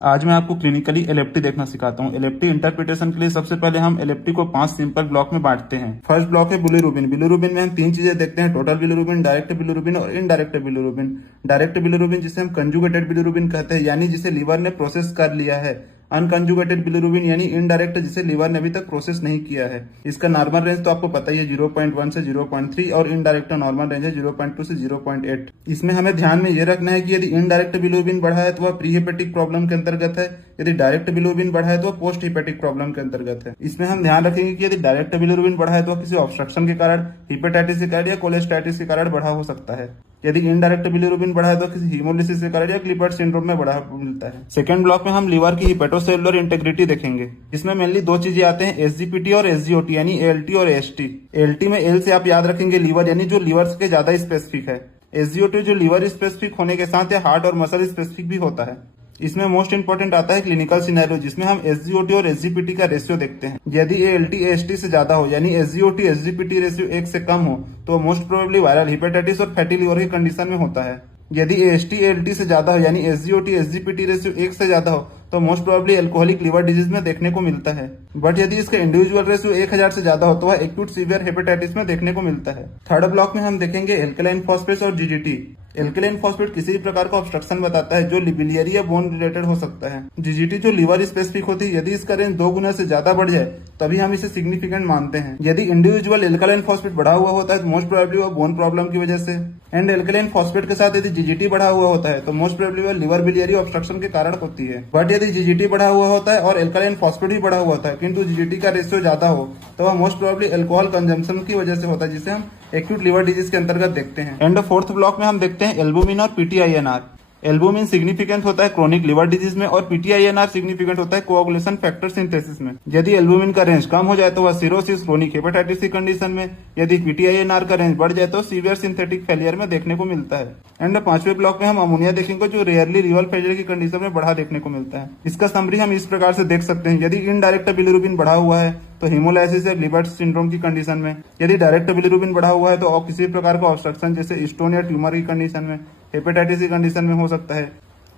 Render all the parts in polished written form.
आज मैं आपको क्लिनिकली एलएफटी देखना सिखाता हूँ। एलएफटी इंटरप्रिटेशन के लिए सबसे पहले हम एलएफटी को 5 सिंपल ब्लॉक में बांटते हैं। फर्स्ट ब्लॉक है बिलीरुबिन। बिलीरुबिन में हम 3 चीजें देखते हैं, टोटल बिलीरुबिन, डायरेक्ट बिलीरुबिन और इनडायरेक्ट बिलीरुबिन। डायरेक्ट बिलीरुबिन जिसे हम कंजुगेटेड बिलीरुबिन कहते हैं, यानी जिसे लीवर ने प्रोसेस कर लिया है। अनकंजुगेटेड बिलीरुबिन यानी इनडायरेक्ट, जिसे लीवर ने अभी तक प्रोसेस नहीं किया है। इसका नॉर्मल रेंज तो आपको पता ही है 0.1 से 0.3 और इनडायरेक्ट नॉर्मल रेंज है 0.2 से 0.8। इसमें हमें ध्यान में ये रखना है कि यदि इनडायरेक्ट बिलीरुबिन बढ़ा है तो वह प्री हेपेटिक प्रॉब्लम के अंतर्गत है, यदि डायरेक्ट बिलीरुबिन बढ़ा है तो वह पोस्ट हेपेटिक प्रॉब्लम के अंतर्गत है। इसमें हम ध्यान रखेंगे कि यदि डायरेक्ट बिलीरुबिन बढ़ा है तो वह किसी ऑब्स्ट्रक्शन के कारण, हिपेटाइटिस के कारण या कोलेस्टाइटिस के कारण बढ़ा हो सकता है। यदि इनडायरेक्ट बिलीरुबिन बढ़ा है तो किसी हीमोलिसिस के कारण या क्लिपर्ट सिंड्रोम में बढ़ा मिलता है। सेकंड ब्लॉक में हम लीवर की हिपेटोसेलुलर इंटेग्रिटी देखेंगे। इसमें मेनली 2 चीजें आते हैं, एसजीपीटी और एसजीओटी, यानी एएलटी और एएसटी। एएलटी में एल से आप याद रखेंगे लीवर, यानी जो लीवर के ज्यादा स्पेसिफिक है। एसजीओटी जो लीवर स्पेसिफिक होने के साथ या हार्ट और मसल स्पेसिफिक भी होता है। इसमें मोस्ट इंपोर्टेंट आता है क्लिनिकल सिनेरियो, जिसमें हम एसजीओटी और एसजीपीटी का रेशियो देखते हैं। यदि एएलटी एएसटी से ज्यादा हो, यानी एसजीओटी एसजीपीटी रेशियो 1 से कम हो, तो मोस्ट प्रोबेबली वायरल हिपेटाइटिस और फैटी लिवर की कंडीशन में होता है। यदि एएसटी एएलटी से ज्यादा हो, यानी एसजीओटी एसजीपीटी रेशियो 1 से ज्यादा हो, तो most probably alcoholic liver disease में देखने को मिलता है। बट यदि इसका इंडिविजुअल रेशियो 1000 से ज्यादा हो तो वह एक्यूट सीवियर हेपेटाइटिस में देखने को मिलता है। थर्ड ब्लॉक में हम देखेंगे एल्कलाइन फॉस्फेट और जीजीटी। एल्कलाइन फॉस्फेट किसी भी प्रकार का ऑब्स्ट्रक्शन बताता है जो बिलियरी या बोन रिलेटेड हो सकता है। जीजीटी जो लीवर स्पेसिफिक होती है, यदि इसका रेंज 2 गुना से ज्यादा बढ़ जाए तभी हम इसे सिग्निफिकेंट मानते हैं। यदि इंडिविजुअल एल्कलाइन फॉस्फेट बढ़ा हुआ होता है तो मोस्ट प्रोबेबली वह बोन प्रॉब्लम की वजह से, एंड एल्कलाइन फॉस्फेट के साथ यदि जीजीटी बढ़ा हुआ होता है तो मोस्ट प्रोबेबली वह लिवर बिलियरी ऑब्स्ट्रक्शन के कारण होती है। बट यदि जीजीटी बढ़ा हुआ होता है और एल्कलाइन फॉस्फेट भी बढ़ा हुआ होता है किंतु जीजीटी का रेशियो ज्यादा हो, तो वह मोस्ट प्रोबेबली अल्कोहल कंजम्पशन की वजह से होता है, जिसे हम एक्यूट लिवर डिजीज के अंतर्गत देखते हैं। एंड फोर्थ ब्लॉक में हम देखते हैं एल्बुमिन और पीटीआईएनआर। एल्बुमिन सिग्निफिकेंट होता है क्रोनिक लिवर डिजीज में और पीटीआईएनआर सिग्निफिकेंट होता है कोआगुलेशन फैक्टर सिंथेसिस में। यदि एल्बुमिन का रेंज कम हो जाए तो वह सिरोसिस, क्रोनिक हेपेटाइटिस की कंडीशन में, यदि पीटीआईएनआर का रेंज बढ़ जाए तो सीवियर सिंथेटिक फेलियर में देखने को मिलता है। एंड 5वें ब्लॉक में हम अमोनिया देखेंगे, जो रेयरली रिवल फेलियर की कंडीशन में बढ़ा देखने को मिलता है। इसका समरी हम इस प्रकार से देख सकते हैं, यदि इनडायरेक्ट बिलीरुबिन बढ़ा हुआ है तो हीमोलाइसिस या क्लिपर्ट सिंड्रोम की कंडीशन में, यदि डायरेक्ट बिलीरुबिन बढ़ा हुआ है तो और किसी प्रकार का ऑब्स्ट्रक्शन जैसे स्टोन या ट्यूमर की कंडीशन में, हेपेटाइटिस की कंडीशन में हो सकता है।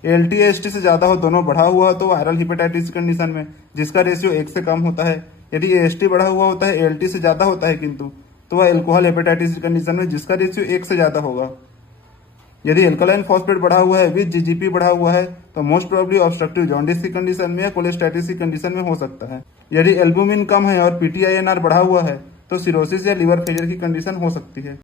एएलटी एएसटी से ज्यादा हो, दोनों बढ़ा हुआ हो तो वायरल हिपेटाइटिस की कंडीशन में, जिसका रेशियो 1 से कम होता है। यदि एएसटी बढ़ा हुआ होता है, एएलटी से ज्यादा होता है किंतु, तो वह एल्कोहल हेपेटाइटिस की कंडीशन में, जिसका रेशियो 1 से ज्यादा होगा। यदि एल्कलाइन फॉस्फेट बढ़ा हुआ है विद जीजीपी बढ़ा हुआ है तो मोस्ट प्रोबेबली ऑब्स्ट्रक्टिव जॉन्डिस की कंडीशन में या कोलेस्टाइटिस की कंडीशन में हो सकता है। यदि एल्बुमिन कम है और पीटीआईएनआर बढ़ा हुआ है तो सिरोसिस या लिवर फेलियर की कंडीशन हो सकती है।